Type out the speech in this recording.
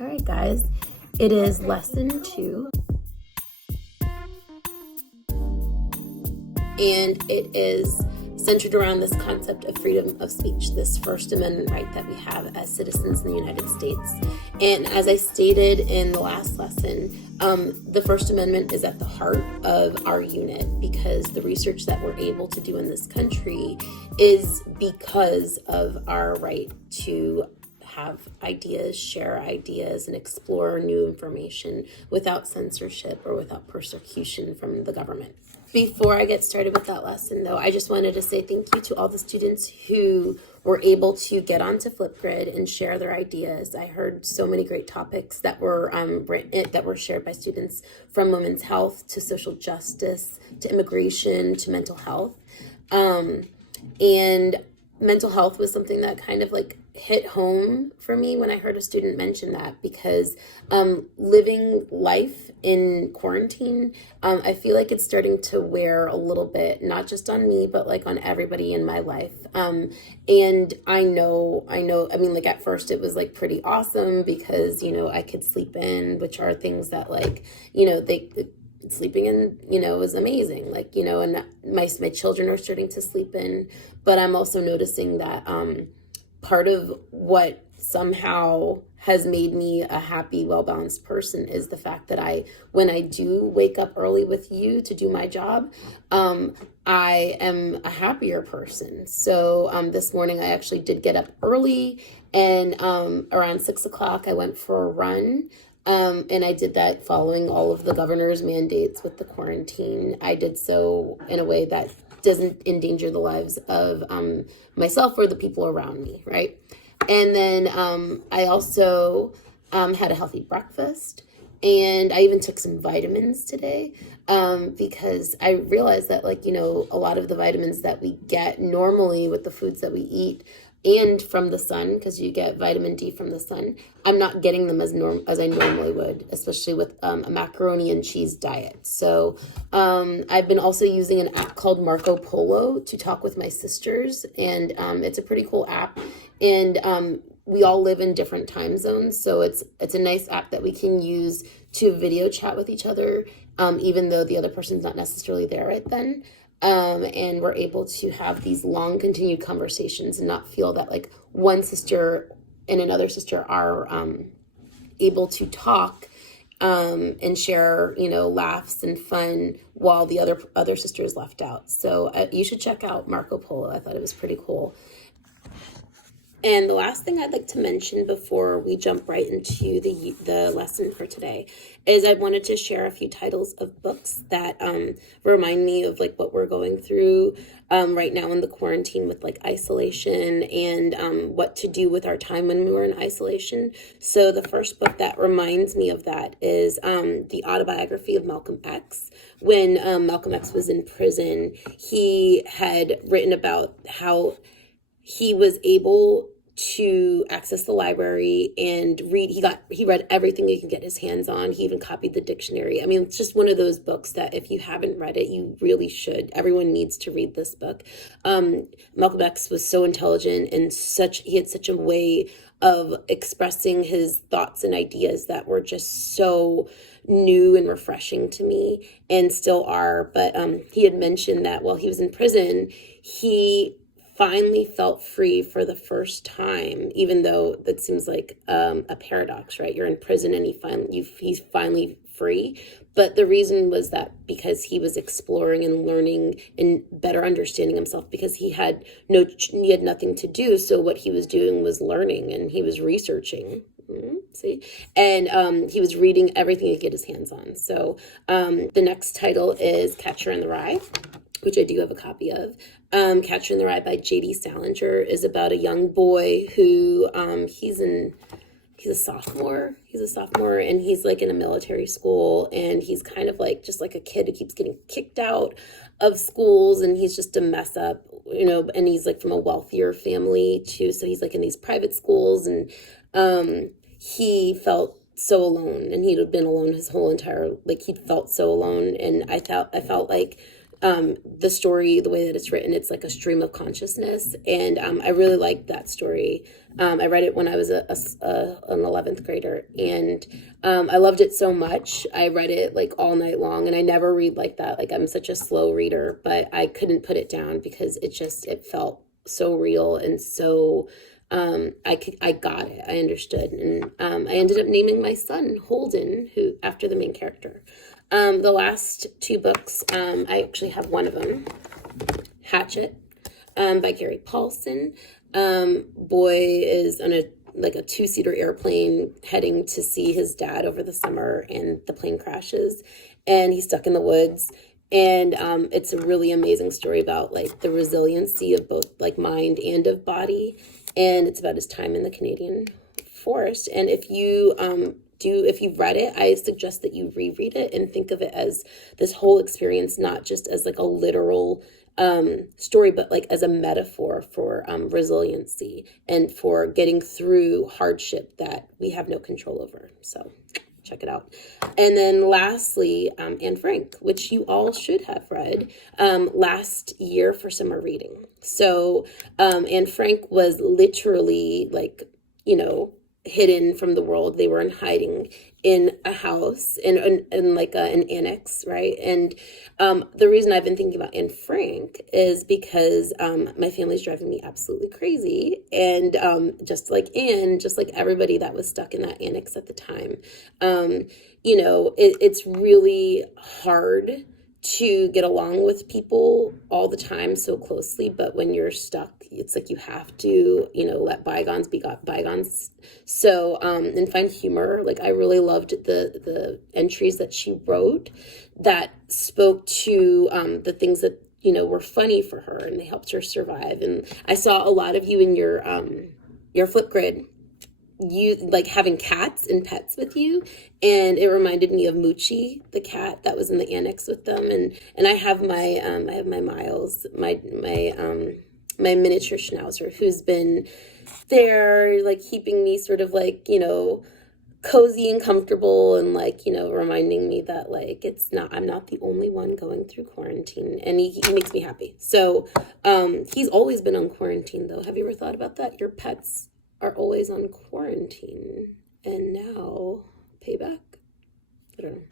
All right, guys, it is lesson 2. And it is centered around this concept of freedom of speech, this First Amendment right that we have as citizens in the United States. And as I stated in the last lesson, the First Amendment is at the heart of our unit, because the research that we're able to do in this country is because of our right to have ideas, share ideas, and explore new information without censorship or without persecution from the government. Before I get started with that lesson, though, I just wanted to say thank you to all the students who were able to get onto Flipgrid and share their ideas. I heard so many great topics that were shared by students, from women's health to social justice to immigration to mental health. And mental health was something that kind of like hit home for me when I heard a student mention that, because living life in quarantine, I feel like it's starting to wear a little bit, not just on me, but like on everybody in my life. And I mean, like at first it was like pretty awesome because, I could sleep in, which are things that like, sleeping in, is amazing. Like, and my children are starting to sleep in, but I'm also noticing that part of what somehow has made me a happy, well-balanced person is the fact that when I do wake up early with you to do my job, I am a happier person. So this morning I actually did get up early, and around 6:00 I went for a run. And I did that following all of the governor's mandates with the quarantine. I did so in a way that doesn't endanger the lives of myself or the people around me, right? And then I also had a healthy breakfast, and I even took some vitamins today because I realized that, like, a lot of the vitamins that we get normally with the foods that we eat and from the sun, because you get vitamin D from the sun, I'm not getting them as I normally would, especially with a macaroni and cheese diet. So I've been also using an app called Marco Polo to talk with my sisters, and it's a pretty cool app. And we all live in different time zones, so it's a nice app that we can use to video chat with each other, even though the other person's not necessarily there right then. And we're able to have these long continued conversations and not feel that like one sister and another sister are able to talk and share, laughs and fun while the other sister is left out. So you should check out Marco Polo. I thought it was pretty cool. And the last thing I'd like to mention before we jump right into the lesson for today is I wanted to share a few titles of books that remind me of like what we're going through right now in the quarantine with like isolation and what to do with our time when we were in isolation. So the first book that reminds me of that is the autobiography of Malcolm X. When Malcolm X was in prison, he had written about how he was able to access the library and read. He read everything he could get his hands on. He even copied the dictionary. I mean, it's just one of those books that if you haven't read it, you really should. Everyone needs to read this book. Malcolm X was so intelligent and he had such a way of expressing his thoughts and ideas that were just so new and refreshing to me, and still are. But he had mentioned that while he was in prison, he finally felt free for the first time, even though that seems like a paradox, right? You're in prison and he's finally free. But the reason was that because he was exploring and learning and better understanding himself, because he had nothing to do. So what he was doing was learning, and he was researching. See? And he was reading everything he could get his hands on. So the next title is Catcher in the Rye, which I do have a copy of. Catcher in the Rye by J.D. Salinger is about a young boy who he's a sophomore. He's a sophomore, and he's like in a military school, and he's kind of like just like a kid who keeps getting kicked out of schools, and he's just a mess up, and he's like from a wealthier family too. So he's like in these private schools, and he felt so alone, and he'd been alone his whole entire, like he felt so alone. And I felt like the story, the way that it's written, it's like a stream of consciousness, and I really liked that story. I read it when I was an 11th grader, and I loved it so much. I read it like all night long, and I never read like that. Like, I'm such a slow reader, but I couldn't put it down because it felt so real and so I got it. I understood, and I ended up naming my son Holden, who after the main character. The last two books, I actually have one of them, Hatchet, by Gary Paulson. Boy is on a two-seater airplane heading to see his dad over the summer, and the plane crashes, and he's stuck in the woods. And it's a really amazing story about like the resiliency of both like mind and of body, and it's about his time in the Canadian forest. And if you've read it, I suggest that you reread it and think of it as this whole experience, not just as like a literal story, but like as a metaphor for resiliency and for getting through hardship that we have no control over. So check it out. And then lastly, Anne Frank, which you all should have read last year for summer reading. So Anne Frank was literally like, hidden from the world. They were in hiding in a house in like an annex, right? And the reason I've been thinking about Anne Frank is because my family's driving me absolutely crazy, and just like Anne, just like everybody that was stuck in that annex at the time, it's really hard to get along with people all the time so closely, but when you're stuck, it's like you have to, let bygones be bygones. So, and find humor. Like, I really loved the entries that she wrote that spoke to the things that, were funny for her, and they helped her survive. And I saw a lot of you in your Flipgrid, you like having cats and pets with you, and it reminded me of Moochie, the cat that was in the annex with them. And I have my Miles, my miniature schnauzer, who's been there like keeping me sort of like cozy and comfortable, and like reminding me that like I'm not the only one going through quarantine, and he makes me happy. So he's always been on quarantine though. Have you ever thought about that? Your pets are always on quarantine, and now payback? I don't know.